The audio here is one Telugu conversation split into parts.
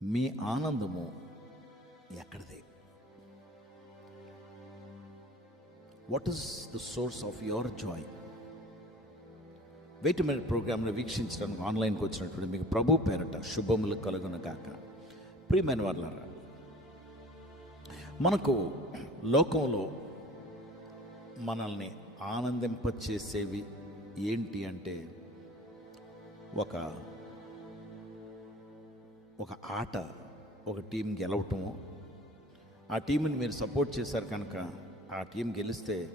మీ ఆనందము ఎక్కడిది? What is the source of your joy wait minute ప్రోగ్రామ్ను వీక్షించడానికి ఆన్లైన్కి వచ్చినటువంటి మీకు ప్రభు పేరట శుభములు కలుగున కాక ప్రియమైన వాళ్ళారా మనకు లోకంలో మనల్ని ఆనందింపచేసేవి ఏంటి అంటే ఒక ఒక ఆట ఒక టీం గెలవటము ఆ టీంని మీరు సపోర్ట్ చేశారు కనుక ఆ టీం గెలిస్తే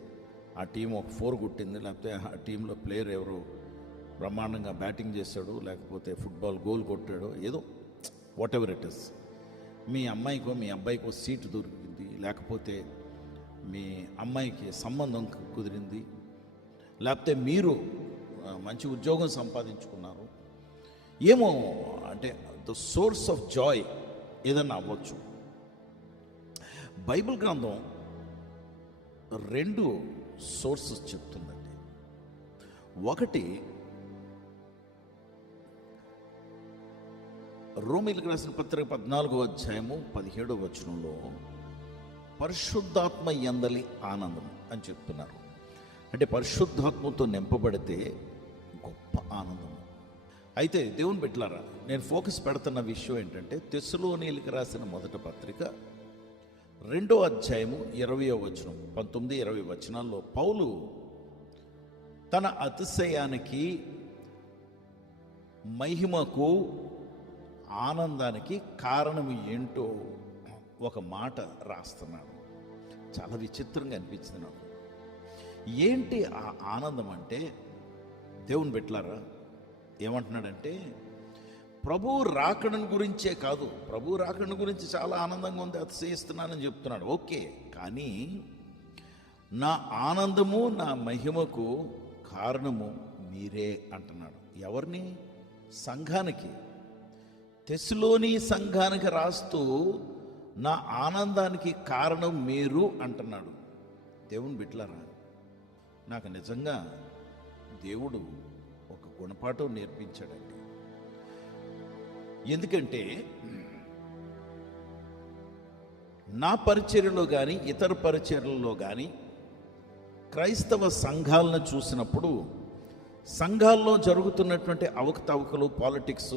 ఆ టీం ఒక ఫోర్ కొట్టింది. లేకపోతే ఆ టీంలో ప్లేయర్ ఎవరు బ్రహ్మాండంగా బ్యాటింగ్ చేశాడు లేకపోతే ఫుట్బాల్ గోల్ కొట్టాడు ఏదో వాట్ ఎవర్ ఇట్ ఇస్ మీ అమ్మాయికో మీ అబ్బాయికో సీటు దొరికింది. లేకపోతే మీ అమ్మాయికి సంబంధం కుదిరింది. లేకపోతే మీరు మంచి ఉద్యోగం సంపాదించుకున్నారు. ఏమో అంటే ద సోర్స్ ఆఫ్ జాయ్ ఏదన్నా అవ్వచ్చు. బైబిల్ గ్రంథం రెండు సోర్సెస్ చెప్తుందండి. ఒకటి రోమిలకు రాసిన పత్రిక పద్నాలుగో అధ్యాయము పదిహేడో వచనంలో పరిశుద్ధాత్మ ఎందలి ఆనందం అని చెప్తున్నారు. అంటే పరిశుద్ధాత్మతో నింపబడితే గొప్ప ఆనందం. అయితే దేవుని బిడ్డలారా నేను ఫోకస్ పెడుతున్న విషయం ఏంటంటే తెస్సులోనీలకు రాసిన మొదటి పత్రిక రెండో అధ్యాయము ఇరవయో వచనం పంతొమ్మిది ఇరవై వచనాల్లో పౌలు తన అతిశయానికి మహిమకు ఆనందానికి కారణం ఏంటో ఒక మాట రాస్తున్నాడు. చాలా విచిత్రంగా అనిపించింది నాకు. ఏంటి ఆ ఆనందం అంటే దేవుని పెట్టారా ఏమంటున్నాడంటే ప్రభు రాకడను గురించే కాదు. ప్రభు రాకడను గురించి చాలా ఆనందంగా ఉంది అతిశయిస్తున్నానని చెప్తున్నాడు. ఓకే కానీ నా ఆనందము నా మహిమకు కారణము మీరే అంటున్నాడు. ఎవరిని? సంఘానికి. తెసులోని సంఘానికి రాస్తూ నా ఆనందానికి కారణం మీరు అంటున్నాడు. దేవుని బిట్లరా నాకు నిజంగా దేవుడు గుణపాఠం నేర్పించాడండి. ఎందుకంటే నా పరిచర్యలో కానీ ఇతర పరిచర్యలలో కానీ క్రైస్తవ సంఘాలను చూసినప్పుడు సంఘాల్లో జరుగుతున్నటువంటి అవకతవకలు politics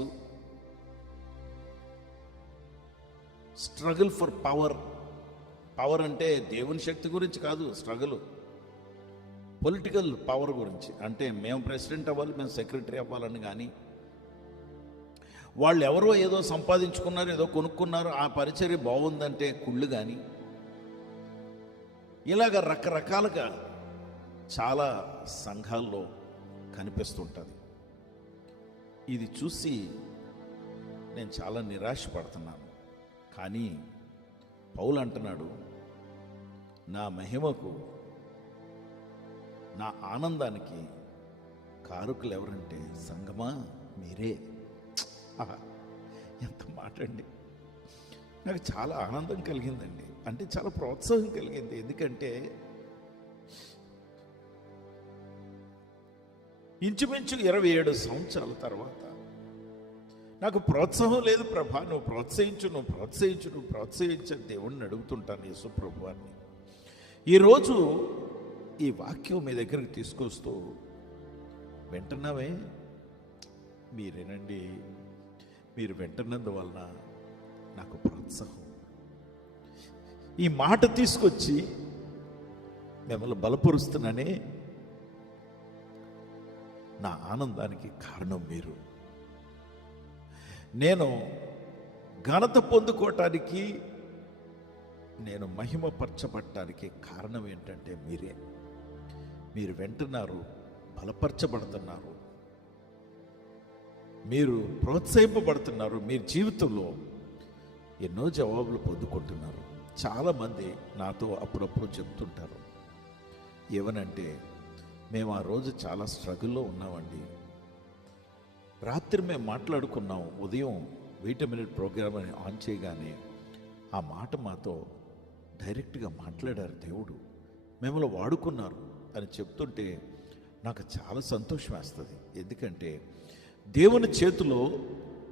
struggle for power power అంటే దేవుని శక్తి గురించి కాదు స్ట్రగుల్. పొలిటికల్ పవర్ గురించి అంటే మేము ప్రెసిడెంట్ అవ్వాలి మేము సెక్రటరీ అవ్వాలని కానీ వాళ్ళు ఎవరో ఏదో సంపాదించుకున్నారు ఏదో కొనుక్కున్నారు ఆ పరిచర్య బాగుందంటే కుళ్ళు కానీ ఇలాగ రకరకాలుగా చాలా సంఘాల్లో కనిపిస్తుంటుంది. ఇది చూసి నేను చాలా నిరాశపడుతున్నాను. కానీ పౌలు అంటున్నాడు నా మహిమకు నా ఆనందానికి కారుకులు ఎవరంటే సంగమా మీరే. ఆహా, ఎంత మాట అండి నాకు చాలా ఆనందం కలిగిందండి. అంటే చాలా ప్రోత్సాహం కలిగింది. ఎందుకంటే ఇంచుమించు ఇరవై ఏడు సంవత్సరాల తర్వాత నాకు ప్రోత్సాహం లేదు ప్రభా. నువ్వు ప్రోత్సహించు నువ్వు ప్రోత్సహించు నువ్వు ప్రోత్సహించని దేవుణ్ణి అడుగుతుంటాను యేసు ప్రభువాన్ని ఈరోజు ఈ వాక్యం మీ దగ్గరికి తీసుకొస్తూ వింటున్నామే మీరేనండి? మీరు వింటున్నందువలన నాకు ప్రోత్సాహం. ఈ మాట తీసుకొచ్చి మిమ్మల్ని బలపరుస్తున్నానే నా ఆనందానికి కారణం మీరు. నేను ఘనత పొందుకోవటానికి నేను మహిమపరచబడటానికి కారణం ఏంటంటే మీరే. మీరు వింటున్నారు బలపరచబడుతున్నారు. మీరు ప్రోత్సహింపబడుతున్నారు మీ జీవితంలో. ఎన్నో జవాబులు పొందుకుంటున్నారు. చాలామంది నాతో అప్పుడప్పుడు చెప్తుంటారు. ఏమనంటే మేము ఆ రోజు చాలా స్ట్రగుల్లో ఉన్నామండి. రాత్రి మేము మాట్లాడుకున్నాం ఉదయం వెయిట్ మినిట్ ప్రోగ్రామ్ అని ఆన్ చేయగానే ఆ మాట మాతో డైరెక్ట్గా మాట్లాడారు దేవుడు. మిమ్మల్ని వాడుకున్నారు. అని చెప్తుంటే నాకు చాలా సంతోషం వేస్తుంది. ఎందుకంటే దేవుని చేతిలో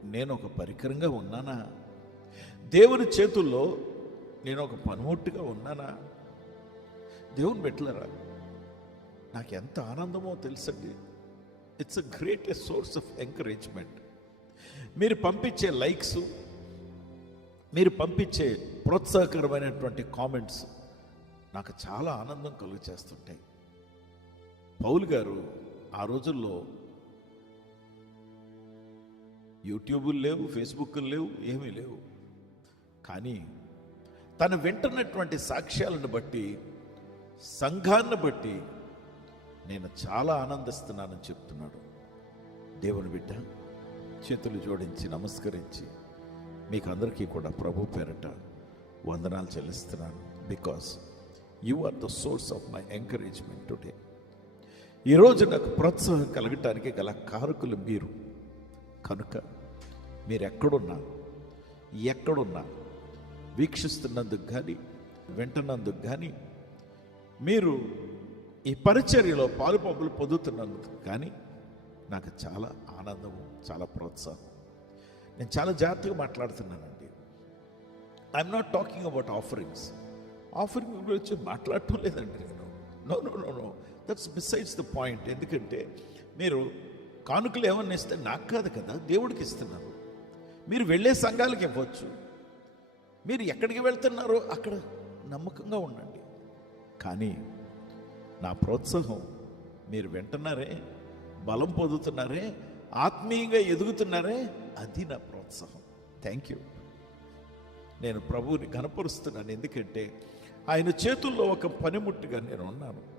నేను ఒక పరికరంగా ఉన్నానా? దేవుని చేతుల్లో నేను ఒక పనిముట్టుగా ఉన్నానా? దేవుని పెట్టలరా నాకు ఎంత ఆనందమో తెలుసండి. It's a greatest source of encouragement మీరు పంపించే లైక్స్ మీరు పంపించే ప్రోత్సాహకరమైనటువంటి కామెంట్స్ నాకు చాలా ఆనందం కలుగు చేస్తుంటాయి పౌల్ గారు ఆ రోజుల్లో యూట్యూబులు లేవు ఫేస్బుక్లు లేవు ఏమీ లేవు. కానీ తను వింటున్నటువంటి సాక్ష్యాలను బట్టి సంఘాన్ని బట్టి నేను చాలా ఆనందిస్తున్నానని చెప్తున్నాడు. దేవుని బిడ్డ చేతులు జోడించి నమస్కరించి మీకు అందరికీ కూడా ప్రభు పేరట వందనాలు చెల్లిస్తున్నాను. Because you are the source of my encouragement today ఈరోజు నాకు ప్రోత్సాహం కలగటానికి గల కారకులు మీరు. కనుక మీరు ఎక్కడున్నా ఎక్కడున్నా వీక్షిస్తున్నందుకు కానీ వింటున్నందుకు కానీ మీరు ఈ పరిచర్యలో పాలు పంపులు పొందుతున్నందుకు కానీ నాకు చాలా ఆనందము చాలా ప్రోత్సాహం. నేను చాలా జాగ్రత్తగా మాట్లాడుతున్నానండి. I'm not talking about offerings offering గురించి మాట్లాడటం లేదండి నేను. No no no no that's besides the point ఎందుకంటే మీరు కానుకలు ఏమన్నా ఇస్తే నాకు కాదు కదా దేవుడికి ఇస్తున్నారు. మీరు వెళ్ళే సంఘాలకు ఇవ్వచ్చు. మీరు ఎక్కడికి వెళ్తున్నారో అక్కడ నమ్మకంగా ఉండండి. కానీ నా ప్రోత్సాహం మీరు వింటున్నారే బలం పొందుతున్నారే ఆత్మీయంగా ఎదుగుతున్నారే అది నా ప్రోత్సాహం. థ్యాంక్ యూ నేను ప్రభువుని కనపరుస్తున్నాను ఎందుకంటే ఆయన చేతుల్లో ఒక పనిముట్టుగా నేను ఉన్నాను.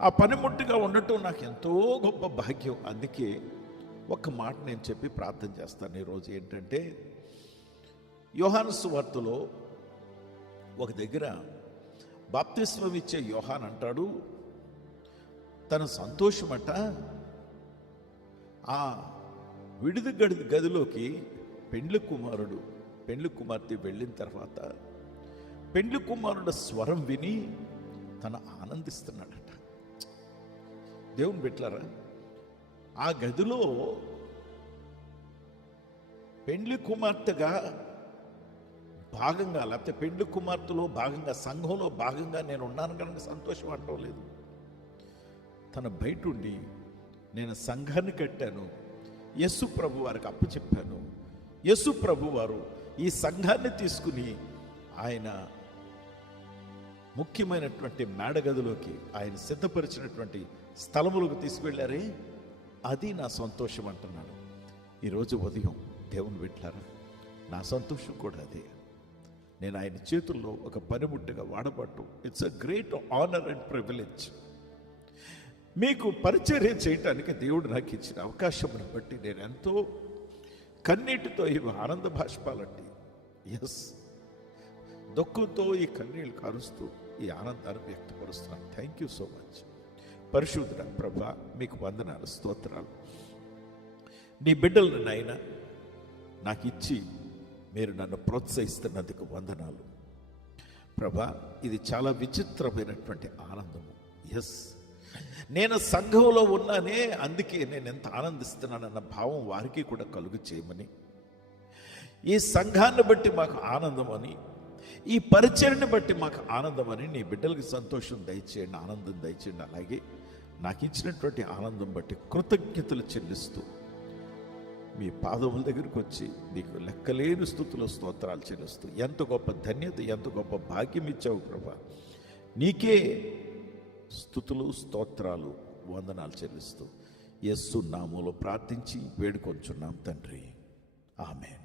ఆ పనిముట్టుగా ఉండటం నాకు ఎంతో గొప్ప భాగ్యం. అందుకే ఒక మాట నేను చెప్పి ప్రార్థన చేస్తాను ఈరోజు ఏంటంటే యోహాను వార్తలో ఒక దగ్గర బాప్తిస్మం ఇచ్చే యోహాన్ అంటాడు తన సంతోషమట ఆ విడిది గడి గదిలోకి పెండ్లి కుమారుడు పెండ్లి కుమార్తె వెళ్ళిన తర్వాత పెండ్లి కుమారుడు స్వరం విని తన ఆనందిస్తున్నాడు. దేవుని పెట్టారా ఆ గదిలో పెండ్లి కుమార్తెగా భాగంగా లేకపోతే పెండ్లి కుమార్తెలో భాగంగా సంఘంలో భాగంగా నేను ఉన్నాను కనుక సంతోషం అంటం లేదు. తన బయట ఉండి నేను సంఘాన్ని కట్టాను యస్సు ప్రభు వారికి అప్పచెప్పాను యస్సు ప్రభు వారు ఈ సంఘాన్ని తీసుకుని ఆయన ముఖ్యమైనటువంటి మేడగదిలోకి ఆయన సిద్ధపరిచినటువంటి స్థలములకు తీసుకువెళ్ళారే? అది నా సంతోషం అంటున్నాడు. ఈరోజు ఉదయం దేవుని పెట్టారా నా సంతోషం కూడా అదే. నేను ఆయన చేతుల్లో ఒక పనిముట్టుగా వాడబట్టు it's a great honour and privilege మీకు పరిచర్య చేయటానికి దేవుడు నాకు ఇచ్చిన అవకాశమును బట్టి నేను ఎంతో కన్నీటితో ఇవి ఆనంద భాష్పాలండి ఎస్ దుఃఖంతో ఈ కన్నీళ్ళు కారుస్తూ ఈ ఆనందాన్ని వ్యక్తపరుస్తున్నాను. థ్యాంక్ యూ సో మచ్ పరిశుద్ధ ప్రభ మీకు వందనాలు స్తోత్రాలు. నీ బిడ్డలను నాయన నాకు ఇచ్చి మీరు నన్ను ప్రోత్సహిస్తున్నందుకు వందనాలు. ప్రభా ఇది చాలా విచిత్రమైనటువంటి ఆనందము. ఎస్ నేను సంఘంలో ఉన్నానే అందుకే నేను ఎంత ఆనందిస్తున్నానన్న భావం వారికి కూడా కలుగు చేయమని. ఈ సంఘాన్ని బట్టి మాకు ఆనందం అని ఈ పరిచయని బట్టి మాకు ఆనందం అని నీ బిడ్డలకి సంతోషం దయచేయండి ఆనందం దయచేయండి. అలాగే నాకు ఇచ్చినటువంటి ఆనందం బట్టి కృతజ్ఞతలు చెల్లిస్తూ మీ పాదముల దగ్గరికి వచ్చి నీకు లెక్కలేని స్థుతుల స్తోత్రాలు చెల్లిస్తూ ఎంత గొప్ప ధన్యత ఎంత గొప్ప భాగ్యం ఇచ్చావు ప్రభా. నీకే స్థుతులు స్తోత్రాలు వందనాలు చెల్లిస్తూ ఎస్సు నామూలో ప్రార్థించి వేడుకొంచున్నాం తండ్రి. ఆమె